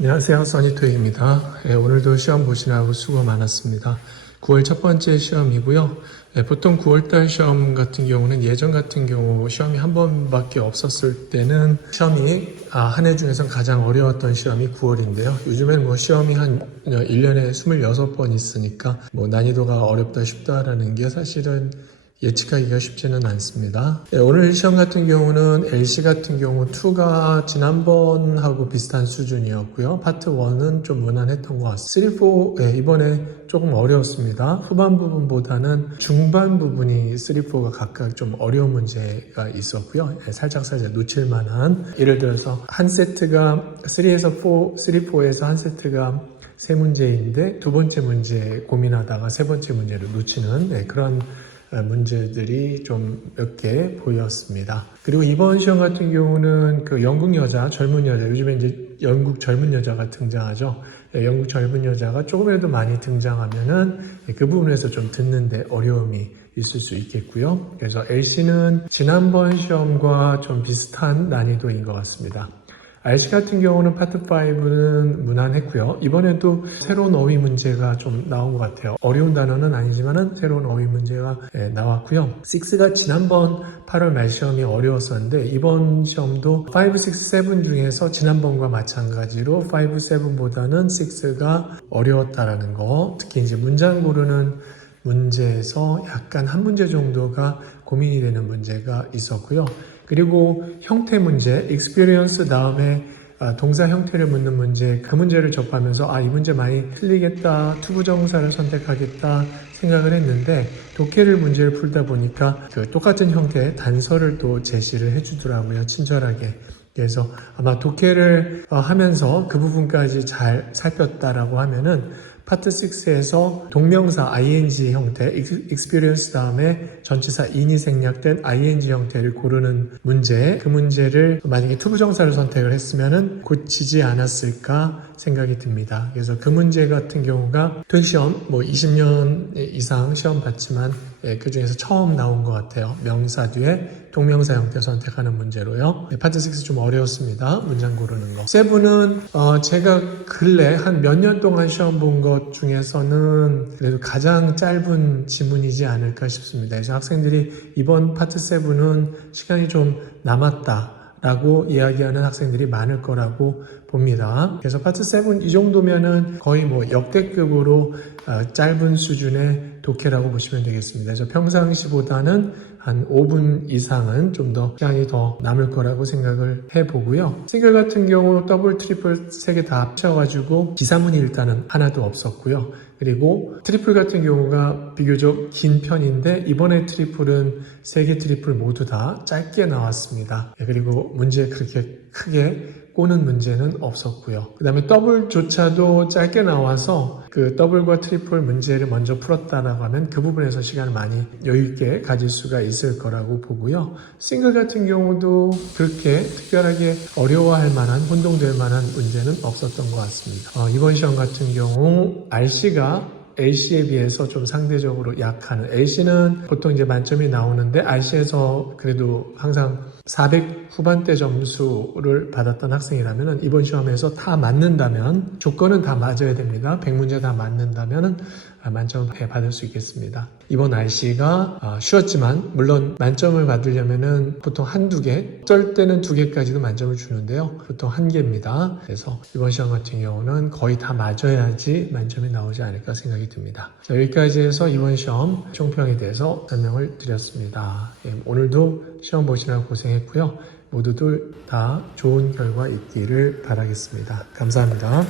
안녕하세요, 써니토익입니다. 오늘도 시험 보시느라고 수고 많았습니다. 9월 첫 번째 시험이고요. 보통 9월달 시험 같은 경우는 예전 같은 경우 시험이 한 번밖에 없었을 때는 시험이 한 해 중에서 가장 어려웠던 시험이 9월인데요. 요즘에는 뭐 시험이 한 1년에 26번 있으니까 뭐 난이도가 어렵다 쉽다라는 게 사실은 예측하기가 쉽지는 않습니다. 오늘 시험 같은 경우는 LC 같은 경우 2가 지난번하고 비슷한 수준이었고요. 파트 1은 좀 무난했던 것 같습니다. 3, 4 이번에 조금 어려웠습니다. 후반 부분보다는 중반 부분이 3, 4가 각각 좀 어려운 문제가 있었고요. 살짝 놓칠 만한, 예를 들어서 한 세트가 3에서 4, 3, 4에서 한 세트가 세 문제인데 두 번째 문제 고민하다가 세 번째 문제를 놓치는 그런 문제들이 좀 몇 개 보였습니다. 그리고 이번 시험 같은 경우는 그 영국 여자, 젊은 여자, 요즘에 이제 영국 젊은 여자가 등장하죠. 영국 젊은 여자가 조금이라도 많이 등장하면은 그 부분에서 좀 듣는데 어려움이 있을 수 있겠고요. 그래서 LC는 지난번 시험과 좀 비슷한 난이도인 것 같습니다. RC 같은 경우는 파트 5는 무난했고요. 이번에도 새로운 어휘 문제가 좀 나온 것 같아요. 어려운 단어는 아니지만은 새로운 어휘 문제가 나왔고요. 6가 지난번 8월 말 시험이 어려웠었는데 이번 시험도 5, 6, 7 중에서 지난번과 마찬가지로 5, 7보다는 6가 어려웠다라는 거. 특히 이제 문장 고르는 문제에서 약간 한 문제 정도가 고민이 되는 문제가 있었고요. 그리고 형태 문제, experience 다음에 동사 형태를 묻는 문제, 그 문제를 접하면서 이 문제 많이 틀리겠다, 투부정사를 선택하겠다 생각을 했는데 독해를 문제를 풀다 보니까 그 똑같은 형태의 단서를 또 제시를 해주더라고요, 친절하게. 그래서 아마 독해를 하면서 그 부분까지 잘 살폈다라고 하면은 파트 6에서 동명사 ing 형태, experience 다음에 전치사 in이 생략된 ing 형태를 고르는 문제, 그 문제를 만약에 투부정사를 선택을 했으면은 고치지 않았을까 생각이 듭니다. 그래서 그 문제 같은 경우가 토익시험 뭐 20년 이상 시험 봤지만 그 중에서 처음 나온 것 같아요. 명사 뒤에 동명사 형태 선택하는 문제로요. 파트 6 좀 어려웠습니다. 문장 고르는 거. 7은 제가 근래 한 몇 년 동안 시험 본 것 중에서는 그래도 가장 짧은 지문이지 않을까 싶습니다. 그래서 학생들이 이번 파트 7은 시간이 좀 남았다 라고 이야기하는 학생들이 많을 거라고 봅니다. 그래서 파트 7 이 정도면은 거의 뭐 역대급으로 짧은 수준의 독해라고 보시면 되겠습니다. 그래서 평상시보다는 한 5분 이상은 좀 더 시간이 더 남을 거라고 생각을 해보고요. 싱글 같은 경우 더블, 트리플 3개 다 합쳐가지고 기사문이 일단은 하나도 없었고요. 그리고 트리플 같은 경우가 비교적 긴 편인데 이번에 트리플은 3개 트리플 모두 다 짧게 나왔습니다. 그리고 문제 그렇게 크게 꼬는 문제는 없었고요. 그 다음에 더블조차도 짧게 나와서 그 더블과 트리플 문제를 먼저 풀었다라고 하면 그 부분에서 시간을 많이 여유있게 가질 수가 있을 거라고 보고요. 싱글 같은 경우도 그렇게 특별하게 어려워할 만한, 혼동될 만한 문제는 없었던 것 같습니다. 이번 시험 같은 경우 RC가 LC에 비해서 좀 상대적으로 약한, LC는 보통 이제 만점이 나오는데 RC에서 그래도 항상 400 후반대 점수를 받았던 학생이라면 이번 시험에서 다 맞는다면, 조건은 다 맞아야 됩니다. 100문제 다 맞는다면 만점을 받을 수 있겠습니다. 이번 RC가 쉬웠지만 물론 만점을 받으려면 보통 한두 개, 어쩔 때는 2개까지도 만점을 주는데요. 보통 1개입니다. 그래서 이번 시험 같은 경우는 거의 다 맞아야지 만점이 나오지 않을까 생각이 듭니다. 자, 여기까지 해서 이번 시험 총평에 대해서 설명을 드렸습니다. 오늘도 시험 보시느라 고생했고요. 모두들 다 좋은 결과 있기를 바라겠습니다. 감사합니다.